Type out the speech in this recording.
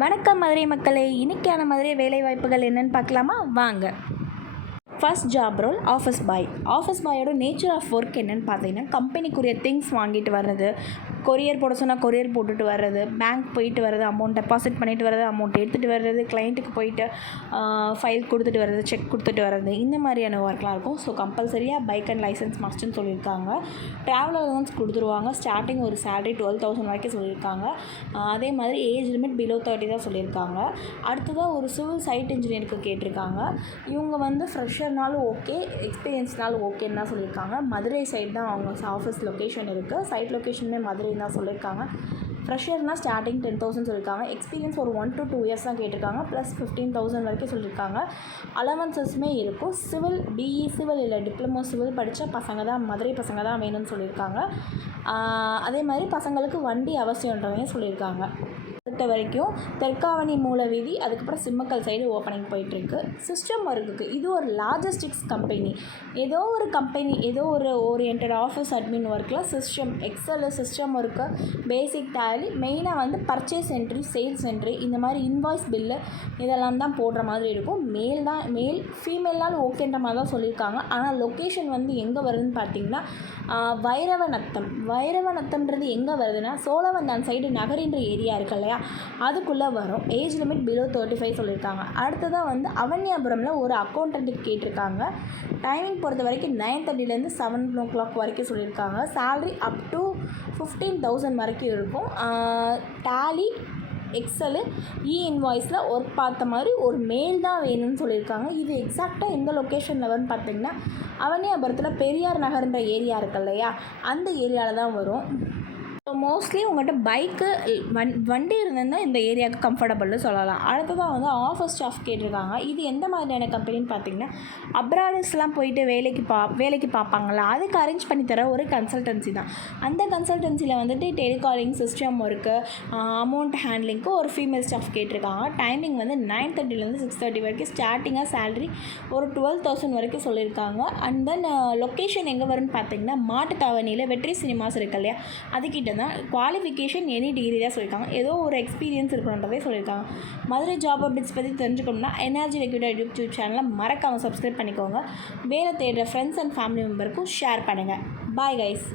வணக்கம் மதுரை மக்களே. இன்னைக்கான மதுரை வேலை வாய்ப்புகள் என்னன்னு பார்க்கலாமா? வாங்க. First job role office boy office பாயோட nature of work என்னென்னு பார்த்தீங்கன்னா கம்பெனிக்குரிய திங்ஸ் வாங்கிட்டு வர்றது. கொரியர் போட சொன்னால் கொரியர் போட்டுட்டு வர்றது பேங்க் போயிட்டு வர்றது அமௌண்ட் டெபாசிட் பண்ணிட்டு வர்றது அமௌண்ட் எடுத்துகிட்டு வர்றது கிளைண்ட்டுக்கு போயிட்டு ஃபைல் கொடுத்துட்டு வர்றது செக் கொடுத்துட்டு வர்றது இந்த மாதிரியான ஒர்க்லாம் இருக்கும். ஸோ கம்பல்சரியாக பைக் அண்ட் லைசன்ஸ் மஸ்ட்டுன்னு சொல்லியிருக்காங்க. ட்ராவல் அலவன்ஸ் கொடுத்துருவாங்க. ஸ்டார்டிங் ஒரு சேலரி டுவெல் தௌசண்ட் வரைக்கும் சொல்லியிருக்காங்க. அதே மாதிரி ஏஜ் லிமிட் பிலோ தேர்ட்டி தான் சொல்லியிருக்காங்க. அடுத்ததாக ஒரு சிவில் சைட் இன்ஜினியருக்கு கேட்டிருக்காங்க. இவங்க வந்து ஃப்ரெஷர்னாலும் ஓகே எக்ஸ்பீரியன்ஸ்னாலும் ஓகேன்னு தான் சொல்லியிருக்காங்க. மதுரை சைடு தான் அவங்க ஆஃபீஸ் லொக்கேஷன் இருக்குது சைட் லொக்கேஷனுமே மதுரை தான் சொல்லியிருக்காங்க. ஃப்ரெஷர்னால் ஸ்டார்டிங் டென் தௌசண்ட் சொல்லியிருக்காங்க. எக்ஸ்பீரியன்ஸ் ஒரு ஒன் டு டூ இயர்ஸ் தான் கேட்டிருக்காங்க. ப்ளஸ் ஃபிஃப்டீன் தௌசண்ட் வரைக்கும் சொல்லியிருக்காங்க. அலவன்சஸுமே இருக்கும். சிவில் பிஇ சிவில் இல்லை டிப்ளமோ சிவில் படித்த பசங்க தான் மதுரை பசங்க தான் வேணும்னு சொல்லியிருக்காங்க. அதே மாதிரி பசங்களுக்கு வண்டி அவசியன்றதையும் சொல்லியிருக்காங்க. பொறுத்த வரைக்கும் தெற்காவணி மூல வீதி அதுக்கப்புறம் சிம்மக்கல் சைடு ஓப்பனிங் போயிட்டுருக்கு. சிஸ்டம் ஒர்க்குக்கு இது ஒரு லாஜிஸ்டிக்ஸ் கம்பெனி ஏதோ ஒரு கம்பெனி ஏதோ ஒரு ஓரியன்ட் ஆஃபீஸ் அட்மின் ஒர்க்கில் system Excel system work basic Tally மெயினாக வந்து பர்ச்சேஸ் என்ட்ரி சேல்ஸ் என்ட்ரி இந்த மாதிரி இன்வாய்ஸ் பில்லு இதெல்லாம் தான் போடுற மாதிரி இருக்கும். மேல் தான் மேல் ஃபீமேல்னாலும் ஓகேன்ற மாதிரி தான் சொல்லியிருக்காங்க. ஆனால் லொக்கேஷன் வந்து எங்கே வருதுன்னு பார்த்தீங்கன்னா ஆஹ் வைரவநத்தம் வைரவநத்தம்ன்றது எங்கே வருதுன்னா சோழவந்தான் சைடு நகரின்ற ஏரியா இருக்கு இல்லையா? அதுக்குள்ளே வரும். Age limit below thirty five சொல்லியிருக்காங்க. அடுத்ததாக வந்து அவன்யாபுரமில் ஒரு அக்கௌண்டன்ட் கேட்டிருக்காங்க. டைமிங் பொறுத்த வரைக்கும் நைன் தேர்ட்டிலேருந்து செவன் ஓ கிளாக் வரைக்கும் சொல்லியிருக்காங்க. Salary up to fifteen thousand வரைக்கும் இருக்கும். டேலி எக்ஸலு இ இன்வாய்ஸில் ஒர்க் பார்த்த மாதிரி ஒரு மெயில் தான் வேணும்னு சொல்லியிருக்காங்க. இது எக்ஸாக்டாக எந்த லொக்கேஷனில் வரும்னு பார்த்தீங்கன்னா அவனியாபுரத்தில் பெரியார் நகர்ன்ற ஏரியா இருக்கு இல்லையா? அந்த ஏரியாவில் தான் வரும். ஸோ மோஸ்ட்லி உங்கள்கிட்ட பைக்கு வண் வண்டி இருந்ததுன்னா இந்த ஏரியாவுக்கு கம்ஃபர்டபுள்னு சொல்லலாம். அடுத்ததாக வந்து ஆஃபர் ஸ்டாஃப் கேட்டிருக்காங்க. இது எந்த மாதிரியான கம்பெனின்னு பார்த்தீங்கன்னா அப்ராடர்ஸ்லாம் போயிட்டு வேலைக்கு பா வேலைக்கு பார்ப்பாங்களா அதுக்கு அரேஞ்ச் பண்ணி தர ஒரு கன்சல்டன்சி தான். அந்த கன்சல்டன்சியில் வந்துட்டு டெலிகாலிங் சிஸ்டம் ஒர்க்கு அமௌண்ட் ஹேண்ட்லிங்க்கு ஒரு ஃபீமேல் ஸ்டாஃப் கேட்டிருக்காங்க. டைமிங் வந்து நைன் தேர்ட்டிலேருந்து சிக்ஸ் தேர்ட்டி வரைக்கும் ஸ்டார்டிங்காக சேலரி ஒரு டுவெல் தௌசண்ட் வரைக்கும் சொல்லியிருக்காங்க. அண்ட் தென் லொக்கேஷன் எங்கே வரும்னு பார்த்தீங்கன்னா மாட்டுத்தாவணியில் வெற்றி சினிமாஸ் இருக்கு இல்லையா அதுக்கிட்ட தான் குவாலிஃபிகேஷன் எனி டிகிரி தான் சொல்லியிருக்காங்க. ஏதோ ஒரு எக்ஸ்பீரியன்ஸ் இருக்கணுன்றதே சொல்லியிருக்காங்க. மதுரை ஜாப் அப்டேட்ஸ் பற்றி தெரிஞ்சுக்கணும்னா எனர்ஜி ரெக்யூட்டர் யூடியூப் சேனலை மறக்காமல் சப்ஸ்கிரைப் பண்ணிக்கோங்க. வேலை தேடுற ஃப்ரெண்ட்ஸ் அண்ட் ஃபேமிலி மெம்பருக்கும் ஷேர் பண்ணுங்கள் பாய் கைஸ்